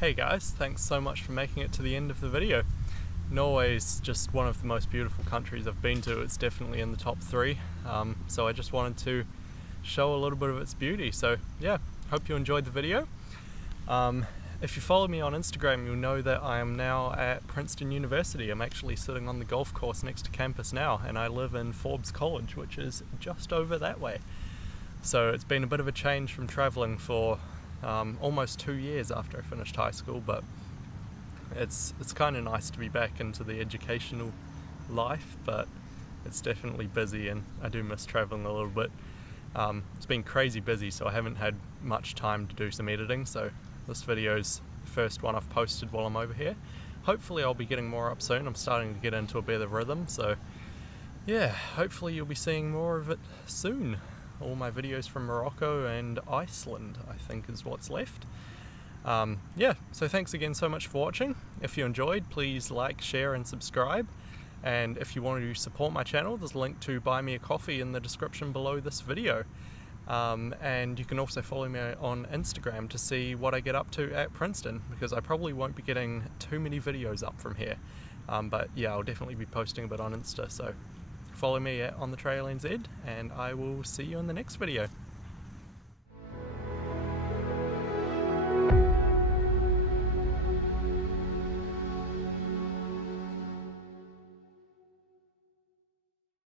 Hey guys, thanks so much for making it to the end of the video. Norway is just one of the most beautiful countries I've been to. It's definitely in the top 3, so I just wanted to show a little bit of its beauty. So yeah, hope you enjoyed the video. If you follow me on Instagram, you'll know that I am now at Princeton University. I'm actually sitting on the golf course next to campus now, and I live in Forbes College, which is just over that way. So it's been a bit of a change from travelling for almost 2 years after I finished high school, but it's kind of nice to be back into the educational life, but it's definitely busy and I do miss travelling a little bit. It's been crazy busy, so I haven't had much time to do some editing, so this video's the first one I've posted while I'm over here. Hopefully I'll be getting more up soon. I'm starting to get into a better rhythm, so yeah, hopefully you'll be seeing more of it soon. All my videos from Morocco and Iceland, I think, is what's left. Yeah, so thanks again so much for watching. If you enjoyed, please like, share and subscribe. And if you want to support my channel, there's a link to buy me a coffee in the description below this video. And you can also follow me on Instagram to see what I get up to at Princeton, because I probably won't be getting too many videos up from here. But yeah, I'll definitely be posting a bit on Insta, so follow me on the Trail NZ, and I will see you in the next video.